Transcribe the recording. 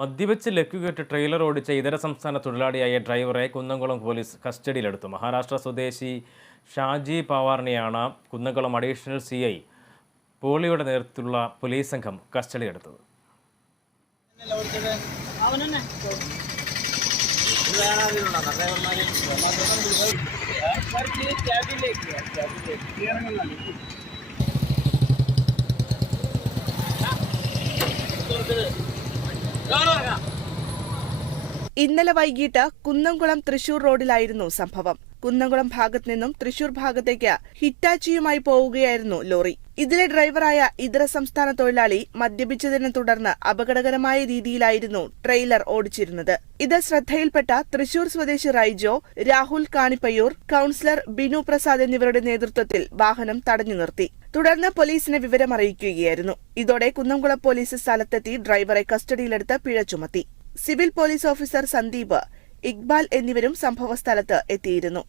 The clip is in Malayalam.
മദ്യപിച്ച് ലക്കുകെട്ട് ട്രെയിലർ ഓടിച്ച ഇതര സംസ്ഥാന തൊഴിലാളിയായ ഡ്രൈവറെ കുന്നംകുളം പോലീസ് കസ്റ്റഡിയിലെടുത്തു. മഹാരാഷ്ട്ര സ്വദേശി ഷാജി പവാറിനെയാണ് കുന്നംകുളം അഡീഷണൽ CI പോളിയുടെ നേതൃത്വത്തിലുള്ള പോലീസ് സംഘം കസ്റ്റഡിയിലെടുത്തത്. ഇന്നലെ വൈകിട്ട് കുന്നംകുളം തൃശൂർ റോഡിലായിരുന്നു സംഭവം. കുന്നംകുളം ഭാഗത്ത് നിന്നും തൃശൂർ ഭാഗത്തേക്ക് ഹിറ്റാച്ചിയുമായി പോവുകയായിരുന്നു ലോറി. ഇതിലെ ഡ്രൈവറായ ഇതര സംസ്ഥാന തൊഴിലാളി മദ്യപിച്ചതിനെ തുടർന്ന് അപകടകരമായ രീതിയിലായിരുന്നു ട്രെയിലർ ഓടിച്ചിരുന്നത്. ഇത് ശ്രദ്ധയിൽപ്പെട്ട തൃശൂർ സ്വദേശി റൈജോ, രാഹുൽ കാണിപ്പയ്യൂർ, കൌൺസിലർ ബിനു പ്രസാദ് എന്നിവരുടെ നേതൃത്വത്തിൽ വാഹനം തടഞ്ഞു നിർത്തി. തുടർന്ന് പോലീസിനെ വിവരമറിയിക്കുകയായിരുന്നു. ഇതോടെ കുന്നംകുളം പോലീസ് സ്ഥലത്തെത്തി ഡ്രൈവറെ കസ്റ്റഡിയിലെടുത്ത് പിഴ ചുമത്തി. Civil police officer Sandeep, Iqbal എന്നിവരും സംഭവസ്ഥലത്ത് എത്തിയിരുന്നു.